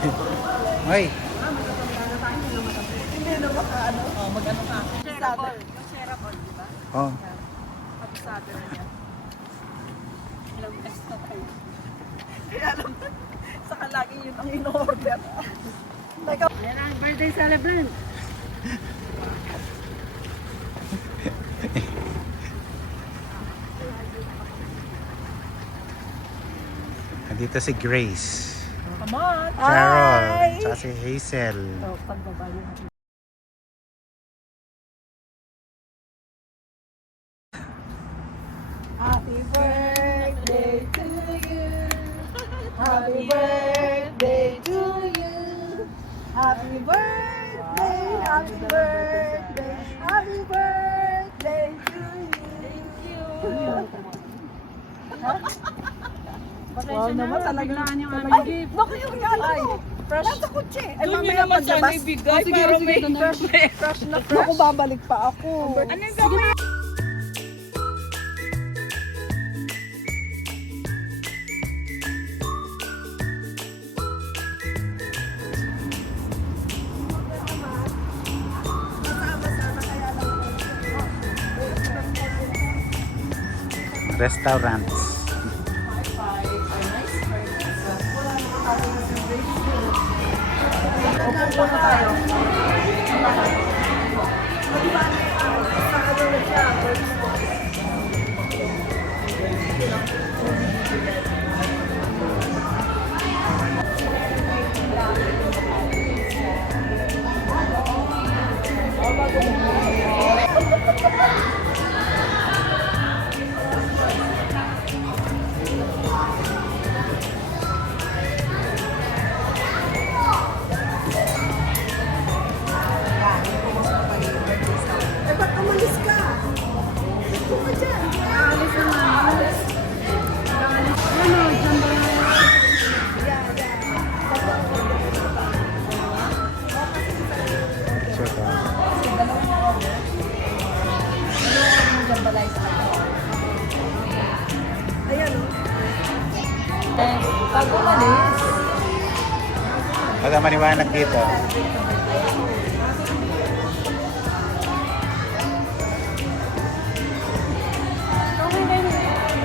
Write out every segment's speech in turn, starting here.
Hoy. Hindi na maka-ano. Mag-ano ka. Shareable. Yung shareable, di ba? Oh. Pag-sabi na niya. Ilang beses na tayo. Kaya alam na, saka lagi yun ang in-order. Yan ang birthday celebrant. Dito si Grace. Come on. Carol. Tsaka si Hazel. So, pagbaba niyo. Happy birthday to you. Happy birthday to you. Happy birthday, happy birthday, happy birthday to you. Thank you. Wow naman talaga. Ay, baka yung regalo ko. Fresh. Nasa kutsi. Ay, mamaya paglabas. Sige, fresh na fresh. Ako, babalik pa ako. Ano yung gawin? Restaurants. Upo na tayo. Pag umalis, Wala maniwanag dito.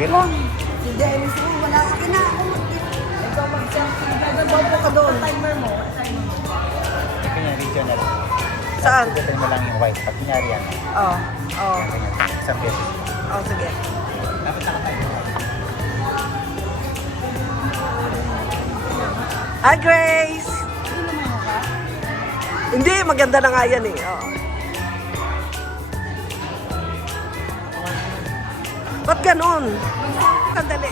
Wait lang. si Dennis mo, wala ka kinakamutin. Ikaw mag-selfie. Nagagawin ka doon. Timer mo. Kanya regional. Saan? Pagdating mo lang yung white. Pag kunyari yan. Oo. Oo. Isang beses. Oo, sige. Dapat nakatayo. Hi, Grace! Hindi, maganda na nga yan eh. Oo. Ba't ganun? Sandali.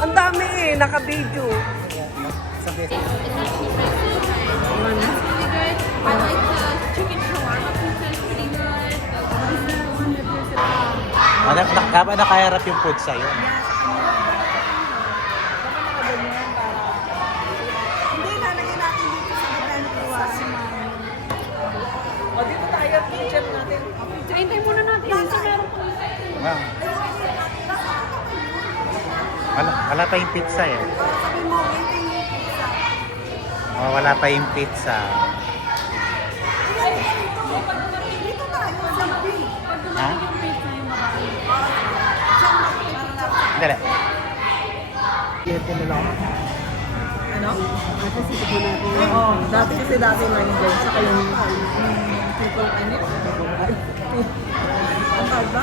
Ang dami eh, naka-video. Isang beses. I like the chicken shawarma pizza, it's pretty good. Dapat nakaharap yung food sa'yo. Hindi, lalagay natin dito sa magkano iwasan. O, dito tayo, kitchen natin. Hintay muna natin. Kasi meron po. Wow. Wala pa yung pizza eh. Sabi mo, waiting yung pizza. Oh, wala pa yung pizza. Dito tayo, sabi. Ha? Dali. Ano? Oo, dati kasi dati lang dyan. Saka yung people, ano? Ang tawag ba?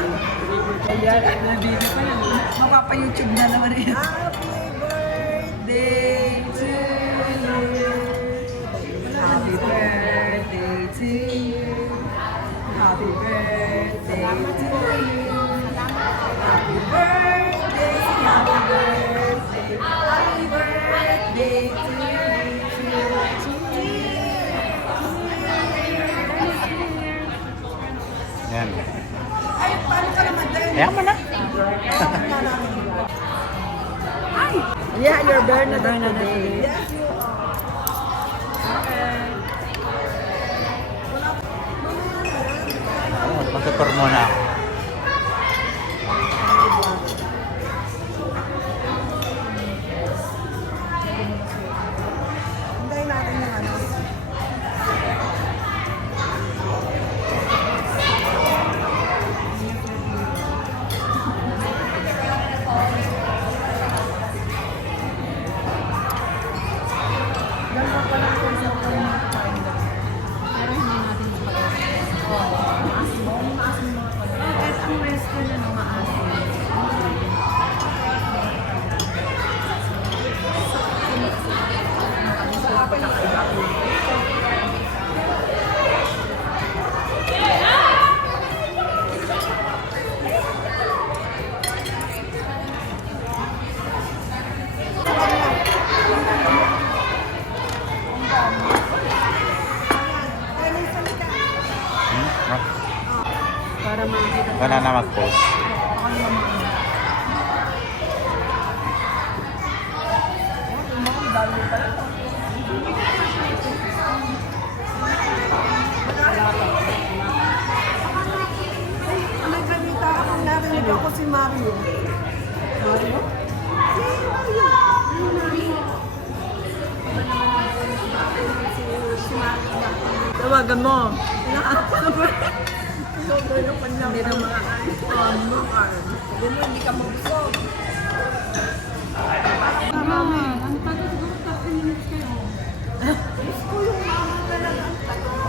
Ayan, nabili pa yan. Mapapa-YouTube na naman eh. Happy birthday to you. Happy birthday to you. Happy birthday to you. Happy birthday, happy birthday, happy birthday to you. Yan. Ay, paano ka naman din? Ayan mo na. Ay! Yeah, you're Bernadette today. Yes, you are. Magtutur muna ako. Wala na mag-post. Ako yung mga dami pa ito. Nagkanita akong narinig ako si Mario. Mario? Tawagan mo. Hindi na makakain. Hindi ka mabusog.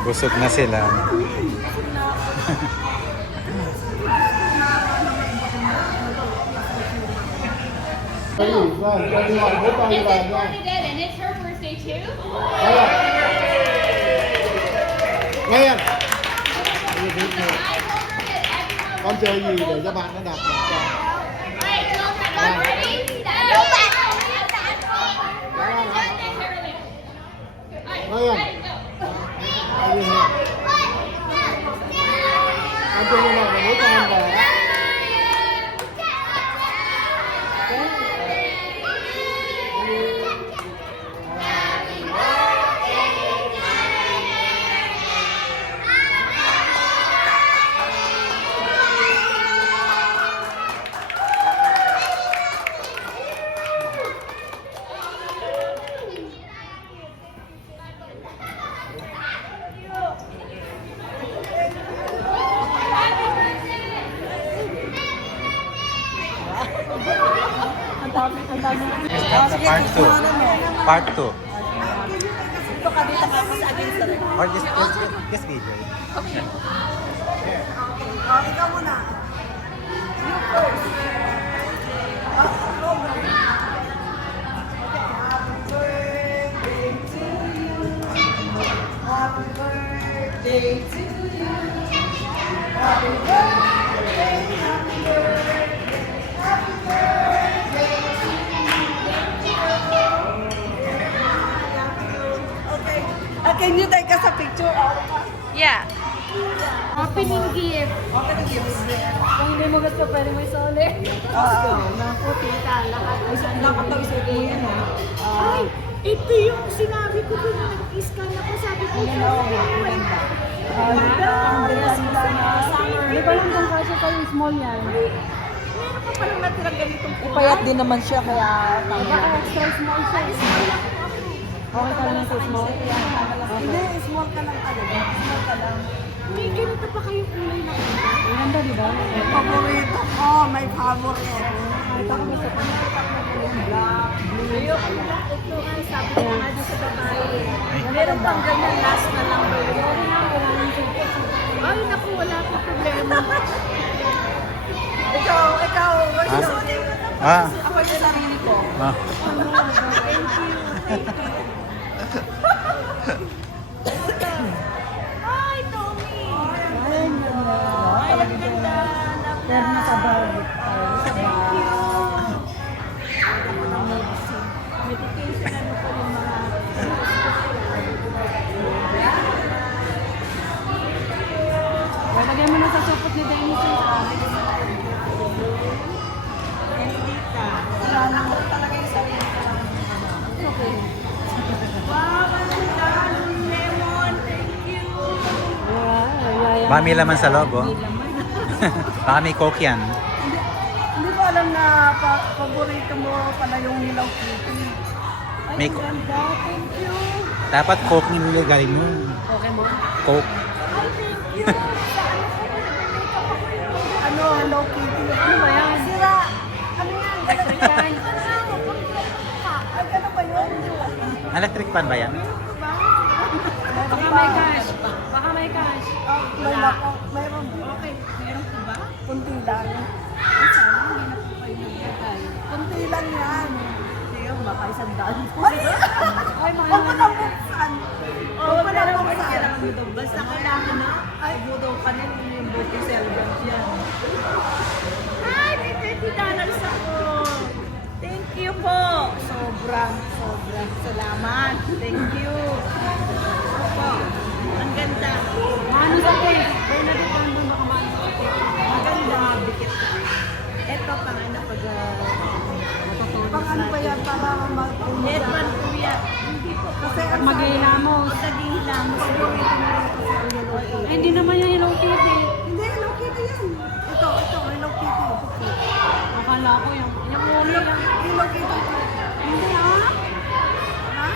Busog na sila. This is Bernadette, and it's her birthday too. Ngayon, I told her that everyone con chơi gì để cho bạn nó đạt được cho Right, children, are ready? Go back. Ngayon, cái gì nè? Con chơi như này là đứa con về á. Part 2. Part 2. Ito ka dito ka sa against the record. Or just video. Ikaw muna. You first. Happy birthday to you. Happy birthday, happy birthday, happy birthday to you. Okay. Can you take us a picture? Yeah. Opening gift. Okay, the gifts there. Kung hindi mo gusto, pwede mo isoli. Naku, tita, lahat. Dapat daw isa po yan, ha? Ay, ito yung sinabi ko dun na nag-scan ako. Sabi ko, Maganda. Hindi pa lang kung kasi pa yung small yan. Meron ka palang natirang ganitong ipayat din naman siya, kaya Baka extra small siya. Okay ka lang sa small? Hindi, small ka lang talaga. Small ka lang. May ganito pa kayong kulay na kanta. Ang ganda, di ba? Paborito ko, may favorite. Ito ko gusto ko. Black, blue. Ayoko na lang ito nga, sabi ko nga doon sa babae. Meron pang ganyan, last na lang ba yun? Meron na, wala nang sugat. Ay, naku, wala pa problema. Ikaw, what's Ah. your name? Ah. Ako yung sarili ko. Ah. Thank you. Ay, Tommy! Ay, ang ganda. Pero nasa bag. Thank you. Medication, ano pa yung mga... Lagay mo na sa supot ni Dennis yung Talaga yung sarili ko. okay. Wow, ang ganda. Lemon, thank you. Mami laman sa loob, oh. Baka may coke yan. Hindi ko alam na paborito mo pala yung Hello Kitty. Ay, May ang co- ganda. Thank you. Dapat coke yung nilagay mo. Okay mo? Coke. Ay, thank you. Ano, Hello Kitty? Ano ba yan? Sira. Ano yan? Electric fan? Ay, gano'n ba yun? Electric fan ba yan? Baka may cash. Baka may cash. Wala ko. Meron. Okay. Meron po ba? Kunti lang. Ay, sana hindi na po kayo nagbigay. Kunti lang yan. Sige, baka isang daan. Ay! Ay, Huwag mo mahal. na buksan. Huwag mo na buksan. Basta kailangan na. Ay, budo ka na yung birthday celebrant yan. Ay, may $30 ako. Thank you po. Sobrang salamat. Thank you. Opo. Ang ganda. Mano sa cake. Bernadette, ano ba kamano sa cake? Maganda. Ito pang ano pag Pang ano ba yan? Para Edman kuya. Hindi po. Kasi Pag ang maghihilamos. Pag naghihilamos. Ay, hindi naman yung Hello Kitty. Hindi, Hello Kitty yan. Ito, Hello Kitty. Akala ko yung uli lang. Hello Kitty. Hindi ah. Ha?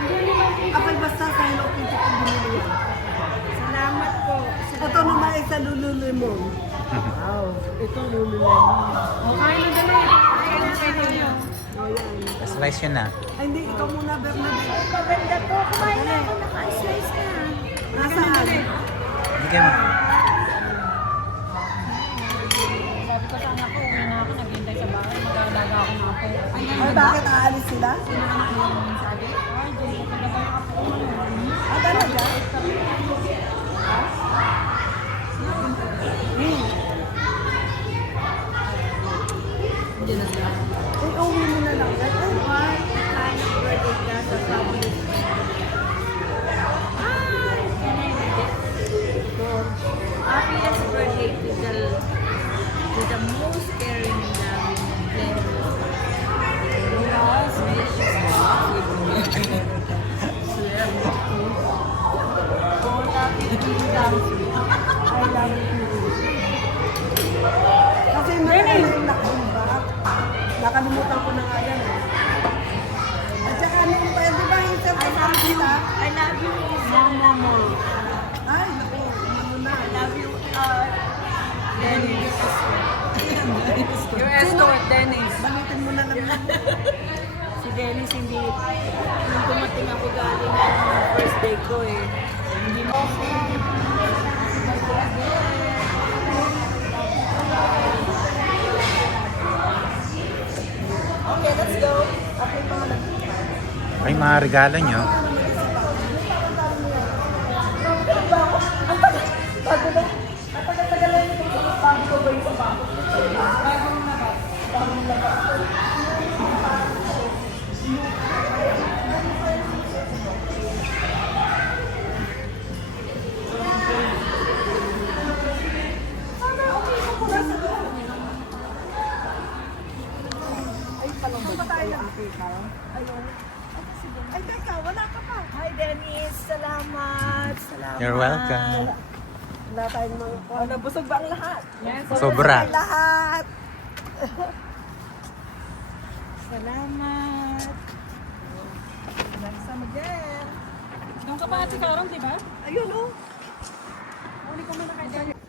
Hindi yung Hello Kitty. Abay, basta sa Hello Kitty kung binili yan. Salamat po. Ito naman ay sa Lululemon. Wow, ito Lululemon. O, kain na dali. Kain na kayo. Ayan. Slice yun na. Ay, hindi, ikaw muna, Bernadette. Maganda to. Kumain na ako. Naka-slice na. Nasaan? Bigyan mo. Sabi ko sa anak ko, uwi na ako. Naghihintay sa bahay. Mag-aalaga ako ng apo. Ay, Ay, bakit aalis sila? sabi? Ay, doon ko talaga yung apo ko. Ah, talaga? Hindi na sila. Eh, uwi mo na lang. Ay, Why? Kain ng birthday ka sa family. Ay! Happiest birthday to the most caring and loving and generous. I love you. Kasi meron yung nakumba. Nakalimutan ko na nga yan. At saka ano yung pa, di ba yung sa kita? I love you, Mama. Ay, naku, ano na. I love you, Dennis. Your escort, Dennis. Balitin mo na naman. Si Dennis, hindi, nung dumating ako galing ng first day ko eh. Hindi mo Okay, let's go. Okay, pa. Ay, mga regalo nyo. Tagal-tagal lang yung bago ko ba yung sa bago? Bagong labas. Bagong labas. Sana, okay ko po na sa doon. Ay, palang ba tayo na? Ayun. Ay, teka, wala ka pa. Hi, Dennis. Salamat. Salamat. You're welcome. Wala tayong mga... Ano, busog ba ang lahat? Yes. Sobra. Busog ang lahat. Salamat. Sama dyan. Doon ka pa si Karong, di ba? Ayun, oh. Uli ko muna kay Dennis.